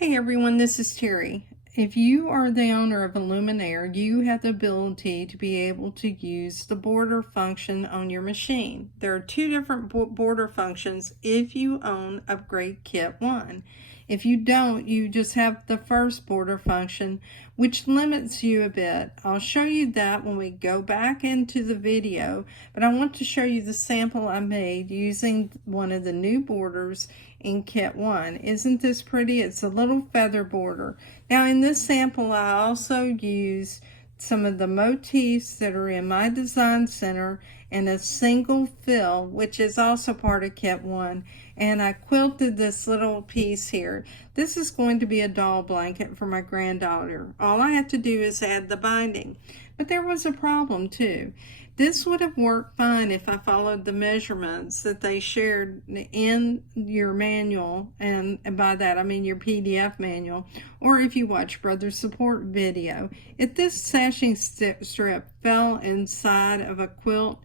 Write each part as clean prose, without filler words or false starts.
Hey everyone, this is Terry. If you are the owner of a Luminaire, you have the ability to be able to use the border function on your machine. There are two different border functions if you own Upgrade Kit 1. If you don't, you just have the first border function, which limits you a bit. I'll show you that when we go back into the video, but I want to show you the sample I made using one of the new borders in Kit 1. Isn't this pretty? It's a little feather border. Now in this sample I also use some of the motifs that are in my design center and a single fill, which is also part of Kit 1, and I quilted this little piece here. This is going to be a doll blanket for my granddaughter. All I have to do is add the binding, but there was a problem too. This would have worked fine if I followed the measurements that they shared in your manual, and by that I mean your PDF manual, or if you watch Brother Support video. If this sashing strip fell inside of a quilt,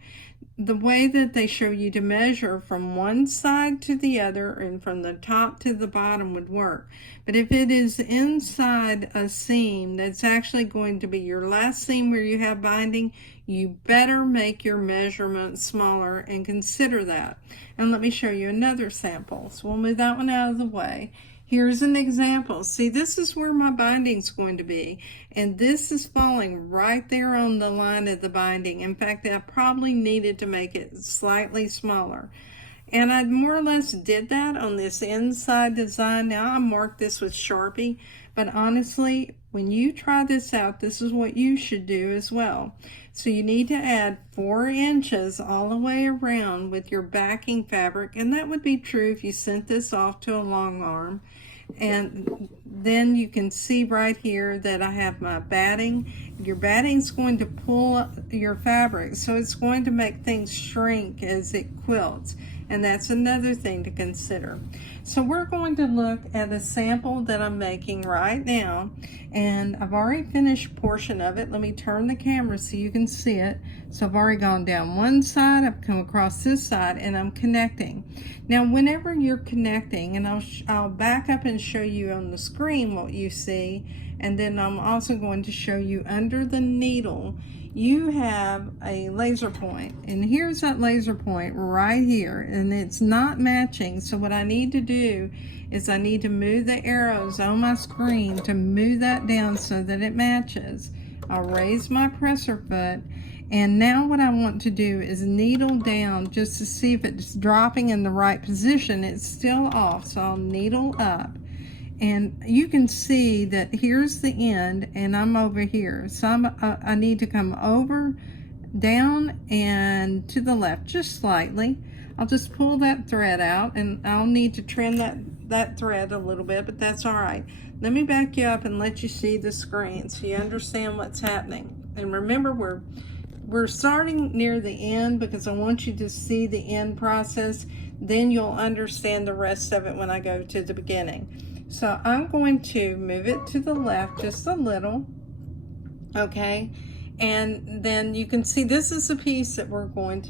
the way that they show you to measure from one side to the other and from the top to the bottom would work. But if it is inside a seam that's actually going to be your last seam where you have binding, you better make your measurements smaller and consider that. And let me show you another sample. So we'll move that one out of the way. Here's an example. See, this is where my binding's going to be, and this is falling right there on the line of the binding. In fact, I probably needed to make it slightly smaller. And I more or less did that on this inside design. Now I marked this with Sharpie, but honestly, when you try this out, this is what you should do as well. So you need to add 4 inches all the way around with your backing fabric, and that would be true if you sent this off to a long arm. And then you can see right here that I have my batting. Your batting's going to pull your fabric, so it's going to make things shrink as it quilts, and that's another thing to consider. So we're going to look at a sample that I'm making right now, and I've already finished a portion of it. Let me turn the camera so you can see it. So I've already gone down one side, I've come across this side, and I'm connecting. Now whenever you're connecting, and I'll back up and show you on the screen what you see, and then I'm also going to show you under the needle you have a laser point, and here's that laser point right here, and it's not matching. So what I need to do is I need to move the arrows on my screen to move that down so that it matches. I'll raise my presser foot, and now what I want to do is needle down just to see if it's dropping in the right position. It's still off, so I'll needle up. And you can see that here's the end and I'm over here. So I need to come over, down, and to the left just slightly. I'll just pull that thread out, and I'll need to trim that thread a little bit, but that's all right. Let me back you up and let you see the screen so you understand what's happening. And remember, we're starting near the end because I want you to see the end process. Then you'll understand the rest of it when I go to the beginning. So I'm going to move it to the left just a little, okay? And then you can see this is the piece that we're going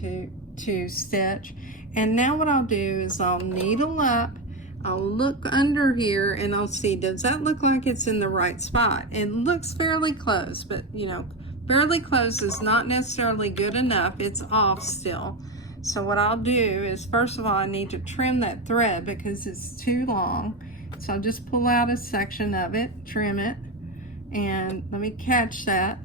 to stitch. And now what I'll do is I'll needle up, I'll look under here, and I'll see, does that look like it's in the right spot? It looks fairly close, but you know, fairly close is not necessarily good enough. It's off still. So what I'll do is, first of all, I need to trim that thread because it's too long. So I'll just pull out a section of it, trim it, and let me catch that.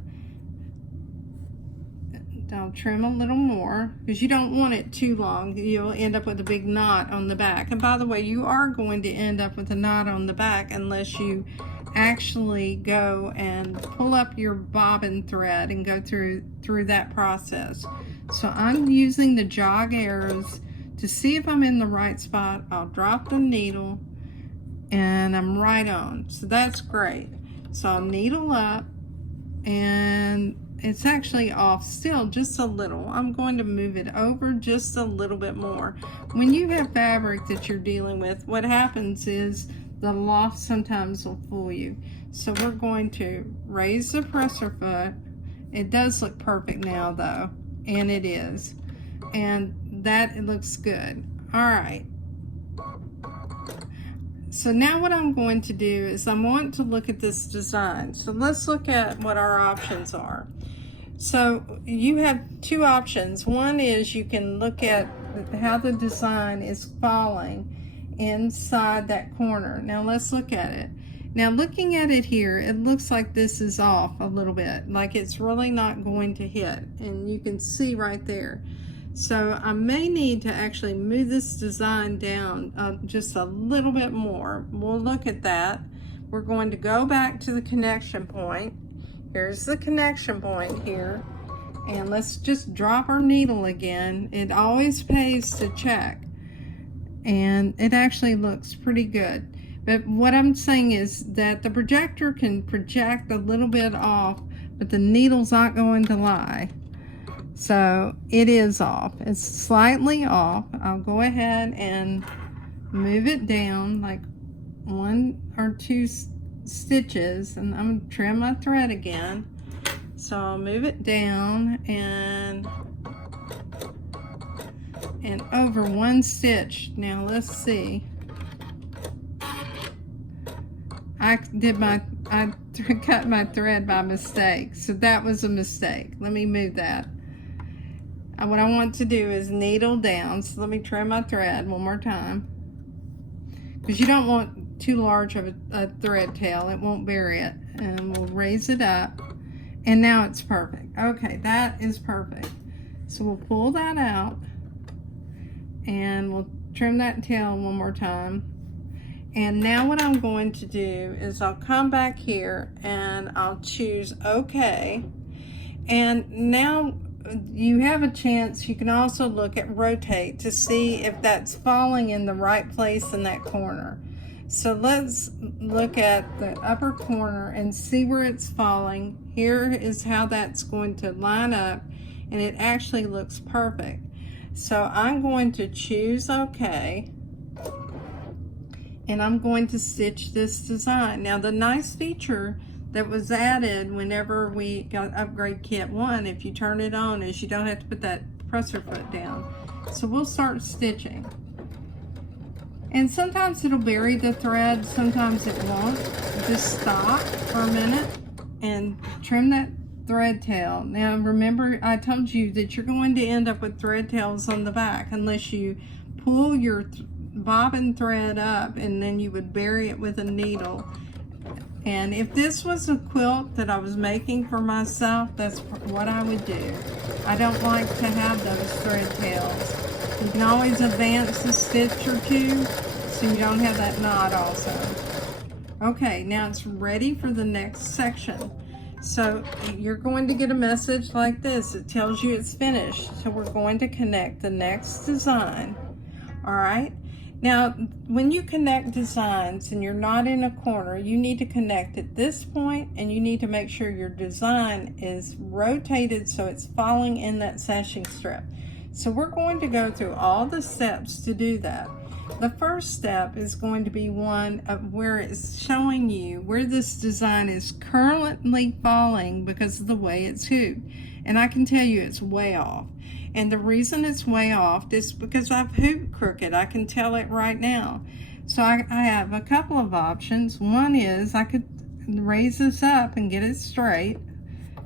I'll trim a little more because you don't want it too long. You'll end up with a big knot on the back. And by the way, you are going to end up with a knot on the back unless you actually go and pull up your bobbin thread and go through that process. So I'm using the jog arrows to see if I'm in the right spot. I'll drop the needle, and I'm right on. So that's great. So I'll needle up, and it's actually off still just a little. I'm going to move it over just a little bit more. When you have fabric that you're dealing with, what happens is the loft sometimes will fool you. So we're going to raise the presser foot. It does look perfect now though, and it is. And that, it looks good. All right. So now what I'm going to do is I want to look at this design. So let's look at what our options are. So you have two options. One is you can look at how the design is falling inside that corner. Now let's look at it. Now looking at it here, it looks like this is off a little bit, like it's really not going to hit, and you can see right there. So I may need to actually move this design down just a little bit more. We'll look at that. We're going to go back to the connection point. Here's the connection point here. And let's just drop our needle again. It always pays to check. And it actually looks pretty good. But what I'm saying is that the projector can project a little bit off, but the needle's not going to lie. So it is off. It's slightly off. I'll go ahead and move it down like 1 or 2 stitches, and I'm going to trim my thread again. So I'll move it down and over 1 stitch. Now let's see. I cut my thread by mistake, so that was a mistake. Let me move that. What I want to do is needle down. So let me trim my thread one more time, because you don't want too large of a thread tail. It won't bury it. And we'll raise it up, and now it's perfect. Okay, that is perfect. So we'll pull that out, and we'll trim that tail one more time. And now what I'm going to do is I'll come back here and I'll choose OK. And now you have a chance, you can also look at rotate to see if that's falling in the right place in that corner. So let's look at the upper corner and see where it's falling. Here is how that's going to line up, and it actually looks perfect. So I'm going to choose OK, and I'm going to stitch this design. Now the nice feature that was added whenever we got upgrade kit 1, if you turn it on, is you don't have to put that presser foot down. So we'll start stitching. And sometimes it'll bury the thread, sometimes it won't. Just stop for a minute and trim that thread tail. Now remember, I told you that you're going to end up with thread tails on the back unless you pull your bobbin thread up, and then you would bury it with a needle. And if this was a quilt that I was making for myself, that's what I would do. I don't like to have those thread tails. You can always advance a stitch or 2 so you don't have that knot also. Okay, now it's ready for the next section. So you're going to get a message like this. It tells you it's finished. So we're going to connect the next design. All right. Now, when you connect designs and you're not in a corner, you need to connect at this point, and you need to make sure your design is rotated so it's falling in that sashing strip. So we're going to go through all the steps to do that. The first step is going to be one of where it's showing you where this design is currently falling because of the way it's hooped. And I can tell you it's way off. And the reason it's way off is because I've hooped crooked. I can tell it right now. So I have a couple of options. One is I could raise this up and get it straight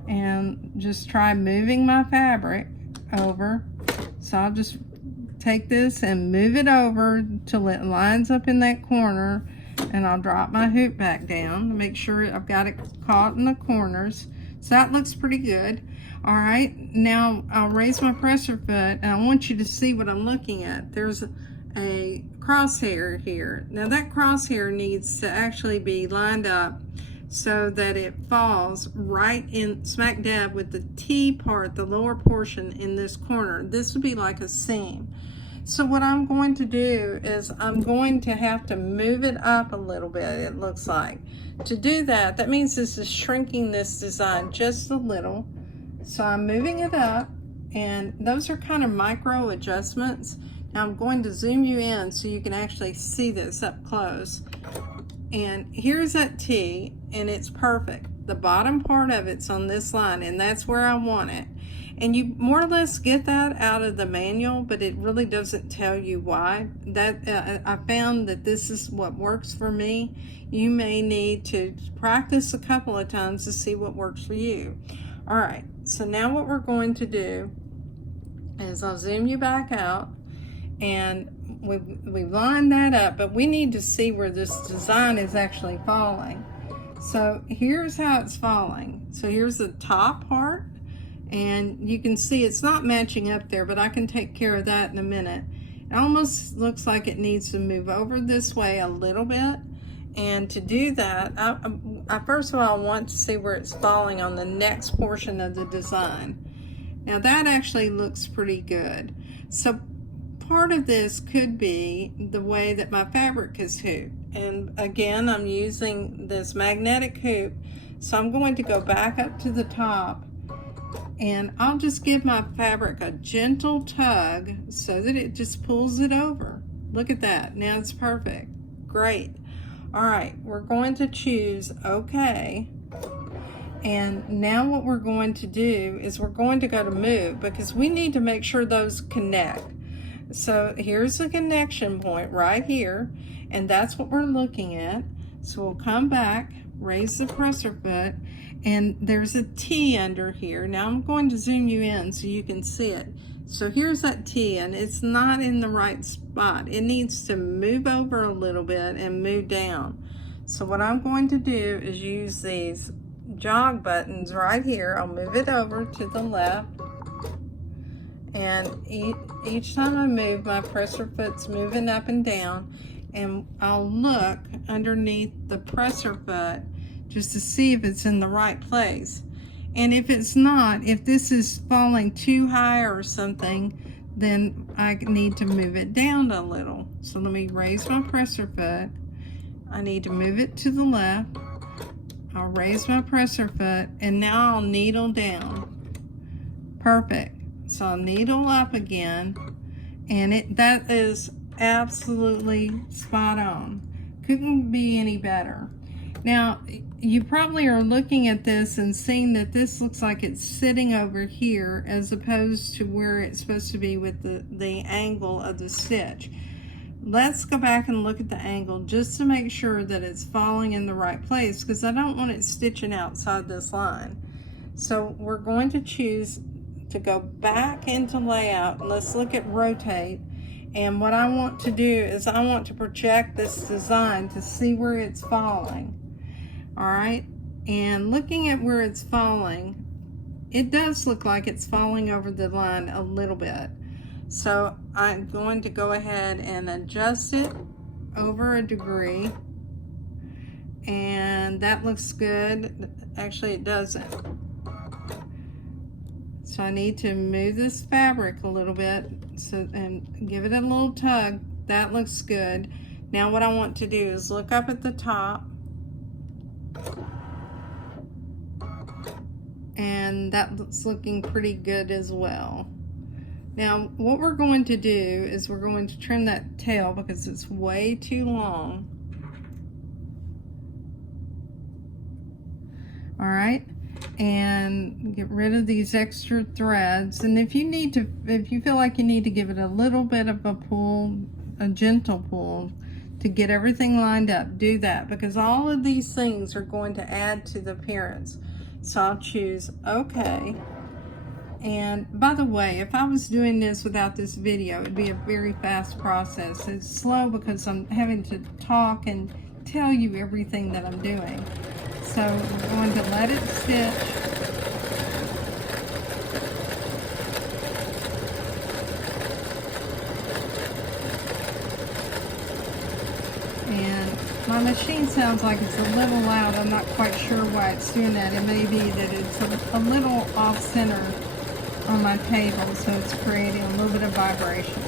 and just try moving my fabric over. So I'll just take this and move it over till it lines up in that corner, and I'll drop my hoop back down to make sure I've got it caught in the corners. So that looks pretty good. All right, now I'll raise my presser foot, and I want you to see what I'm looking at. There's a crosshair here. Now that crosshair needs to actually be lined up so that it falls right in smack dab with the T part, the lower portion in this corner. This would be like a seam. So what I'm going to do is I'm going to have to move it up a little bit, it looks like. To do that, that means this is shrinking this design just a little. So I'm moving it up, and those are kind of micro adjustments. Now I'm going to zoom you in so you can actually see this up close. And here's that T, and it's perfect. The bottom part of it's on this line, and that's where I want it. And you more or less get that out of the manual, but it really doesn't tell you why. That I found that this is what works for me. You may need to practice a couple of times to see what works for you. All right, so now what we're going to do is I'll zoom you back out, and we lined that up, but we need to see where this design is actually falling. So here's how it's falling. So here's the top part, and you can see it's not matching up there, but I can take care of that in a minute. It almost looks like it needs to move over this way a little bit. And to do that, I first of all want to see where it's falling on the next portion of the design. Now that actually looks pretty good. So part of this could be the way that my fabric is hooped. And again, I'm using this magnetic hoop. So I'm going to go back up to the top, and I'll just give my fabric a gentle tug so that it just pulls it over. Look at that. Now it's perfect. Great. All right, we're going to choose OK. And now what we're going to do is we're going to go to move, because we need to make sure those connect. So here's the connection point right here, and that's what we're looking at. So we'll come back, raise the presser foot, and there's a T under here. Now I'm going to zoom you in so you can see it. So here's that T, and it's not in the right spot. It needs to move over a little bit and move down. So what I'm going to do is use these jog buttons right here. I'll move it over to the left, and each time I move, my presser foot's moving up and down, and I'll look underneath the presser foot just to see if it's in the right place. And if it's not, if this is falling too high or something, then I need to move it down a little. So let me raise my presser foot. I need to move it to the left. I'll raise my presser foot, and now I'll needle down. Perfect. So I'll needle up again, and that is absolutely spot on. Couldn't be any better. Now, you probably are looking at this and seeing that this looks like it's sitting over here as opposed to where it's supposed to be with the angle of the stitch. Let's go back and look at the angle just to make sure that it's falling in the right place, because I don't want it stitching outside this line. So we're going to choose to go back into layout. Let's look at rotate. And what I want to do is I want to project this design to see where it's falling. All right, and looking at where it's falling, it does look like it's falling over the line a little bit. So I'm going to go ahead and adjust it over a degree, and that looks good. Actually, it doesn't. So I need to move this fabric a little bit and give it a little tug. That looks good. Now what I want to do is look up at the top, and that's looking pretty good as well. Now what we're going to do is we're going to trim that tail because it's way too long. All right, and get rid of these extra threads. And if you feel like you need to give it a little bit of a pull, a gentle pull, to get everything lined up, do that, because all of these things are going to add to the appearance. So I'll choose OK. And by the way, if I was doing this without this video, it'd be a very fast process. It's slow because I'm having to talk and tell you everything that I'm doing. So we're going to let it stitch. And my machine sounds like it's a little loud. I'm not quite sure why it's doing that. It may be that it's a little off center on my table, so it's creating a little bit of vibration.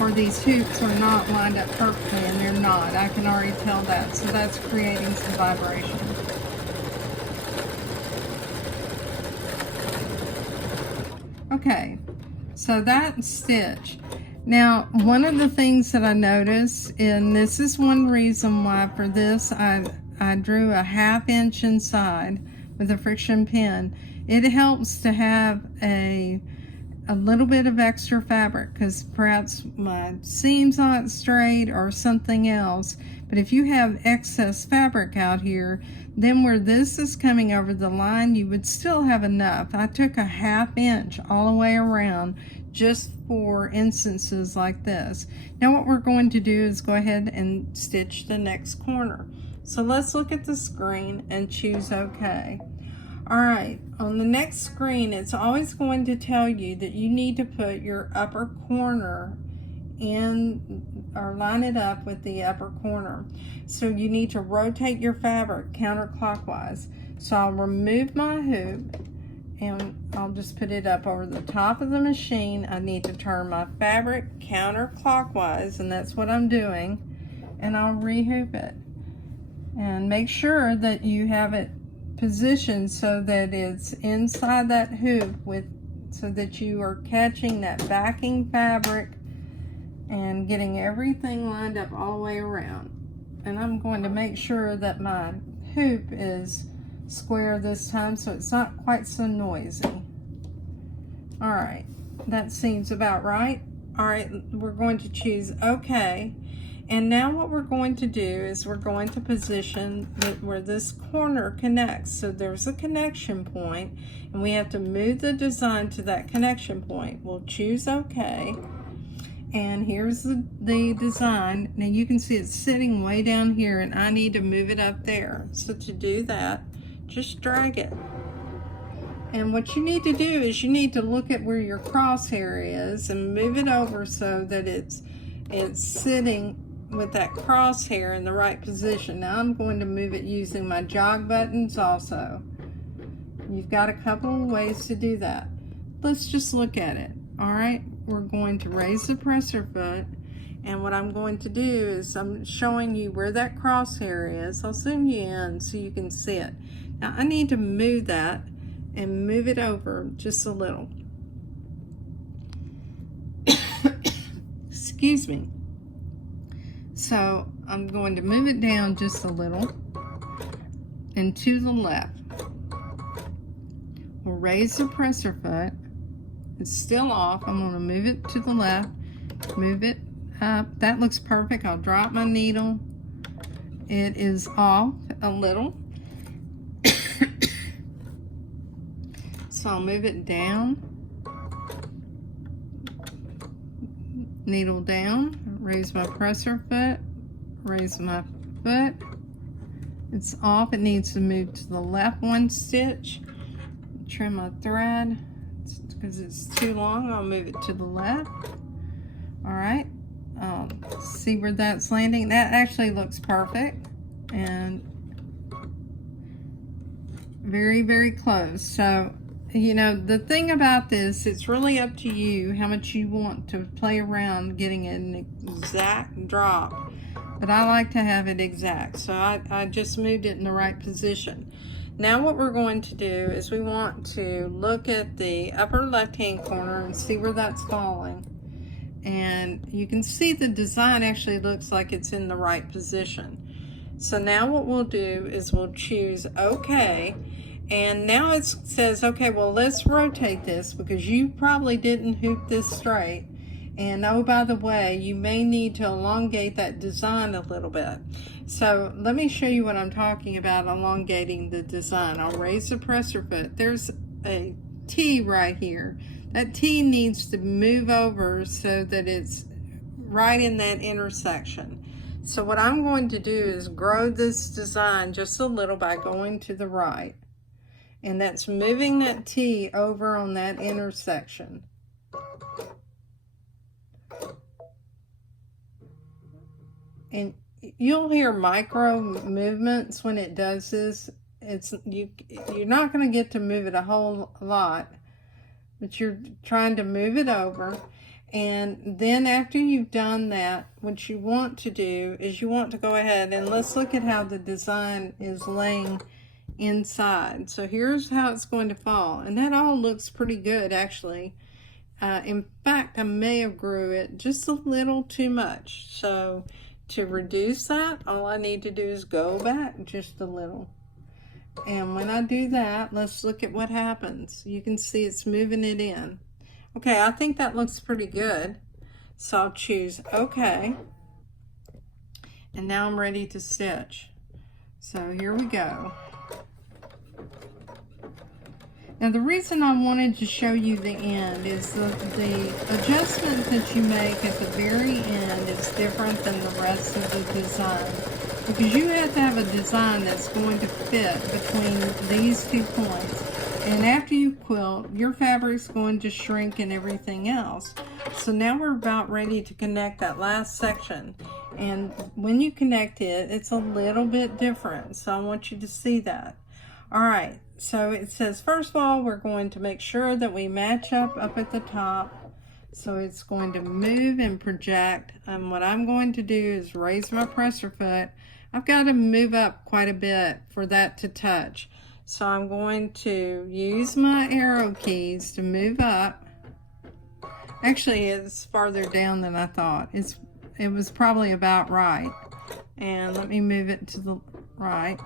Or these hoops are not lined up perfectly, and they're not. I can already tell that, so that's creating some vibration. Okay, so that stitch. Now, one of the things that I noticed, and this is one reason why for this I I drew a 1/2 inch inside with a friction pen. It helps to have a little bit of extra fabric because perhaps my seam's not straight or something else. But if you have excess fabric out here, then where this is coming over the line, you would still have enough. I took a 1/2 inch all the way around just for instances like this. Now what we're going to do is go ahead and stitch the next corner. So let's look at the screen and choose OK. Alright, on the next screen, it's always going to tell you that you need to put your upper corner in, or line it up with the upper corner. So you need to rotate your fabric counterclockwise. So I'll remove my hoop and I'll just put it up over the top of the machine. I need to turn my fabric counterclockwise, and that's what I'm doing, and I'll rehoop it. And make sure that you have it positioned so that it's inside that hoop, so that you are catching that backing fabric and getting everything lined up all the way around. And I'm going to make sure that my hoop is square this time so it's not quite so noisy. All right, that seems about right. All right, we're going to choose OK. And now what we're going to do is we're going to position it where this corner connects. So there's a connection point, and we have to move the design to that connection point. We'll choose OK. And here's the design. Now you can see it's sitting way down here, and I need to move it up there. So to do that, just drag it. And what you need to do is you need to look at where your crosshair is and move it over so that it's sitting with that crosshair in the right position. Now I'm going to move it using my jog buttons also. You've got a couple of ways to do that. Let's just look at it. All right, we're going to raise the presser foot, and what I'm going to do is I'm showing you where that crosshair is. I'll zoom you in so you can see it. Now I need to move that and move it over just a little. Excuse me. So I'm going to move it down just a little and to the left. We'll raise the presser foot. It's still off. I'm going to move it to the left, move it up. That looks perfect. I'll drop my needle. It is off a little. So I'll move it down, needle down, raise my presser foot, raise my foot. It's off. It needs to move to the left 1 stitch. Trim my thread because it's too long. I'll move it to the left. All right. See where that's landing. That actually looks perfect and very, very close. So, you know, the thing about this, it's really up to you how much you want to play around getting an exact drop. But I like to have it exact, so I just moved it in the right position. Now what we're going to do is we want to look at the upper left-hand corner and see where that's falling. And you can see the design actually looks like it's in the right position. So now what we'll do is we'll choose OK. And now it says, okay, well, let's rotate this because you probably didn't hoop this straight. And oh, by the way, you may need to elongate that design a little bit. So let me show you what I'm talking about, elongating the design. I'll raise the presser foot. There's a T right here. That T needs to move over so that it's right in that intersection. So what I'm going to do is grow this design just a little by going to the right. And that's moving that T over on that intersection. And you'll hear micro movements when it does this. You're not going to get to move it a whole lot, but you're trying to move it over. And then after you've done that, what you want to do is you want to go ahead and let's look at how the design is laying inside. So here's how it's going to fall, and that all looks pretty good actually. In fact, I may have grew it just a little too much. So to reduce that, all I need to do is go back just a little. And when I do that, let's look at what happens. You can see it's moving it in. Okay, I think that looks pretty good. So I'll choose OK. And now I'm ready to stitch. So here we go. Now the reason I wanted to show you the end is the adjustment that you make at the very end is different than the rest of the design. Because you have to have a design that's going to fit between these 2 points. And after you quilt, your fabric's going to shrink and everything else. So now we're about ready to connect that last section. And when you connect it, it's a little bit different. So I want you to see that. All right, so it says, first of all, we're going to make sure that we match up at the top. So it's going to move and project. And what I'm going to do is raise my presser foot. I've got to move up quite a bit for that to touch. So I'm going to use my arrow keys to move up. Actually, it's farther down than I thought. It was probably about right. And let me move it to the right.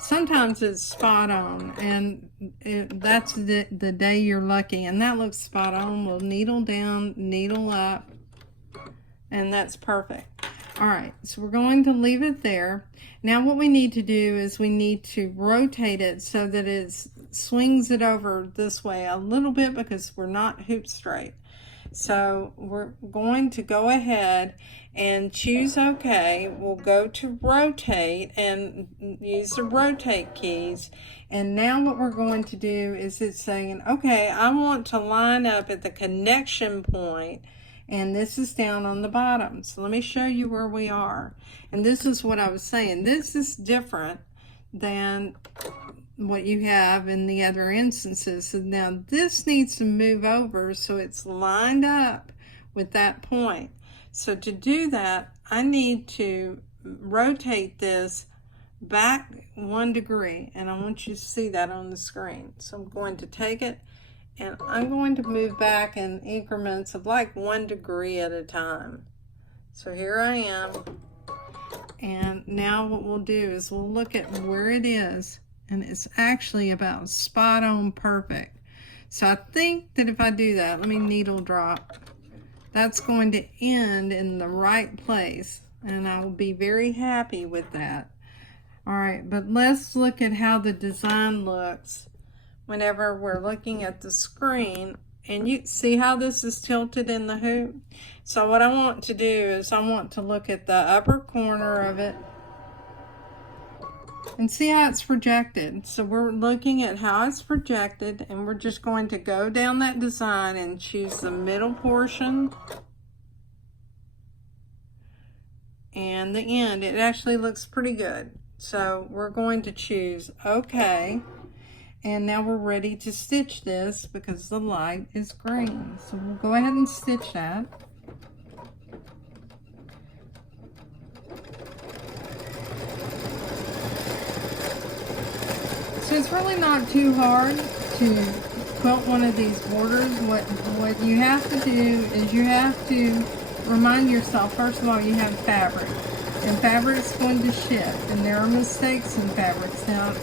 Sometimes it's spot on, and that's the day you're lucky, and that looks spot on. We'll needle down, needle up, and that's perfect. All right, so we're going to leave it there. Now what we need to do is we need to rotate it so that it swings it over this way a little bit because we're not hoop straight. So we're going to go ahead and choose OK. We'll go to rotate and use the rotate keys. And now what we're going to do is it's saying, okay, I want to line up at the connection point, and this is down on the bottom. So let me show you where we are. And this is what I was saying. This is different than what you have in the other instances. So now this needs to move over so it's lined up with that point. So to do that, I need to rotate this back 1 degree, and I want you to see that on the screen. So I'm going to take it and I'm going to move back in increments of like 1 degree at a time. So here I am, and now what we'll do is we'll look at where it is, and it's actually about spot on perfect. So I think that if I do that, let me needle drop, that's going to end in the right place, and I will be very happy with that. All right, but let's look at how the design looks whenever we're looking at the screen. And you see how this is tilted in the hoop? So what I want to do is I want to look at the upper corner of it and see how it's projected. So we're looking at how it's projected, and we're just going to go down that design and choose the middle portion and the end. It actually looks pretty good. So we're going to choose OK. And now we're ready to stitch this because the light is green. So we'll go ahead and stitch that. So it's really not too hard to quilt one of these borders. What you have to do is you have to remind yourself, first of all, you have fabric. And fabric's going to shift, and there are mistakes in fabrics. Now,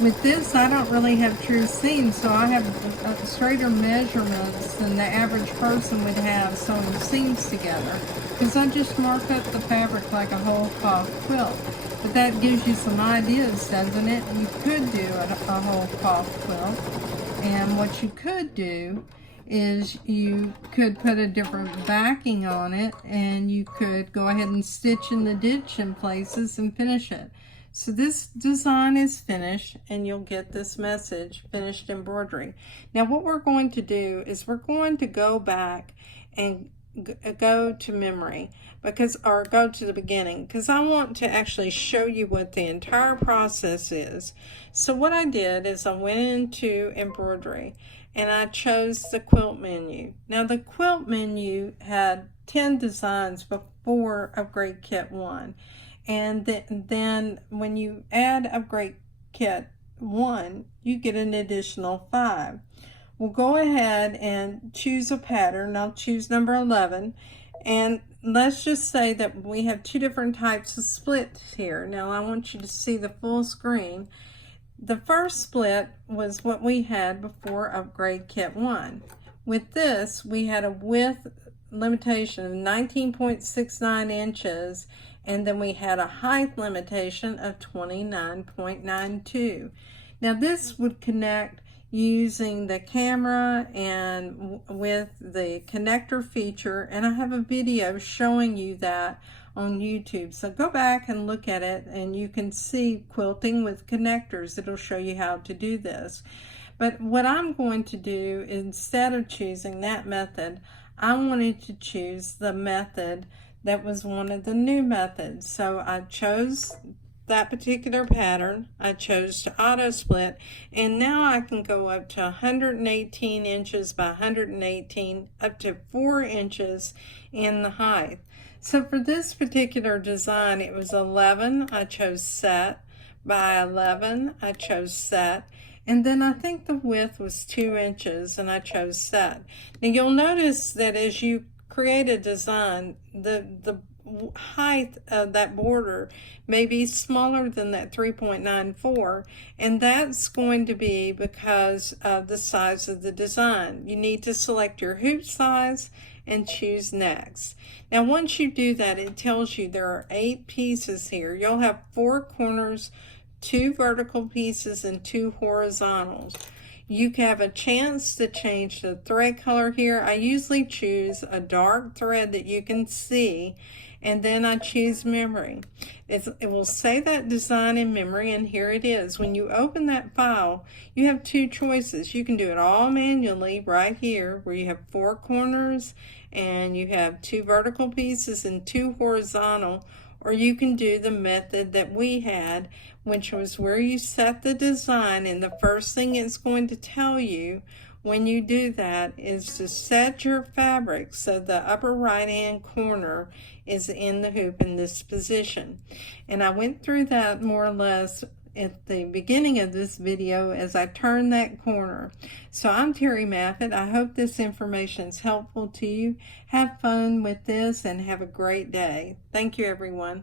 with this, I don't really have true seams, so I have straighter measurements than the average person would have sewing seams together, because I just mark up the fabric like a whole cloth quilt. But that gives you some ideas, doesn't it? You could do a whole cloth quilt, and what you could do is you could put a different backing on it, and you could go ahead and stitch in the ditch in places and finish it. So this design is finished, and you'll get this message, finished embroidery. Now what we're going to do is we're going to go back and go to memory, or go to the beginning, because I want to actually show you what the entire process is. So what I did is I went into embroidery and I chose the quilt menu. Now the quilt menu had 10 designs before Upgrade Kit 1. And then when you add Upgrade Kit 1, you get an additional 5. We'll go ahead and choose a pattern. I'll choose number 11, and let's just say that we have two different types of splits here. Now I want you to see the full screen. The first split was what we had before Upgrade Kit 1. With this, we had a width limitation of 19.69 inches, and then we had a height limitation of 29.92. Now this would connect using the camera and with the connector feature, and I have a video showing you that on YouTube, so go back and look at it and you can see quilting with connectors. It'll show you how to do this. But what I'm going to do, instead of choosing that method, I wanted to choose the method that was one of the new methods. So I chose that particular pattern. I chose to auto split, and now I can go up to 118 inches by 118, up to 4 inches in the height. So for this particular design, it was 11, I chose set, by 11, I chose set, and then I think the width was 2 inches, and I chose set. Now you'll notice that as you create a design, the height of that border may be smaller than that 3.94, and that's going to be because of the size of the design. You need to select your hoop size and choose next. Now once you do that, it tells you there are 8 pieces here. You'll have 4 corners, 2 vertical pieces, and 2 horizontals. You have a chance to change the thread color here. I usually choose a dark thread that you can see, and then I choose memory. It will say that design in memory, and here it is. When you open that file, you have 2 choices. You can do it all manually right here, where you have 4 corners and you have 2 vertical pieces and 2 horizontal, or you can do the method that we had, which was where you set the design, and the first thing it's going to tell you when you do that is to set your fabric so the upper right hand corner is in the hoop in this position. And I went through that more or less at the beginning of this video as I turned that corner. So I'm Terry Maffitt. I hope this information is helpful to you. Have fun with this and have a great day. Thank you, everyone.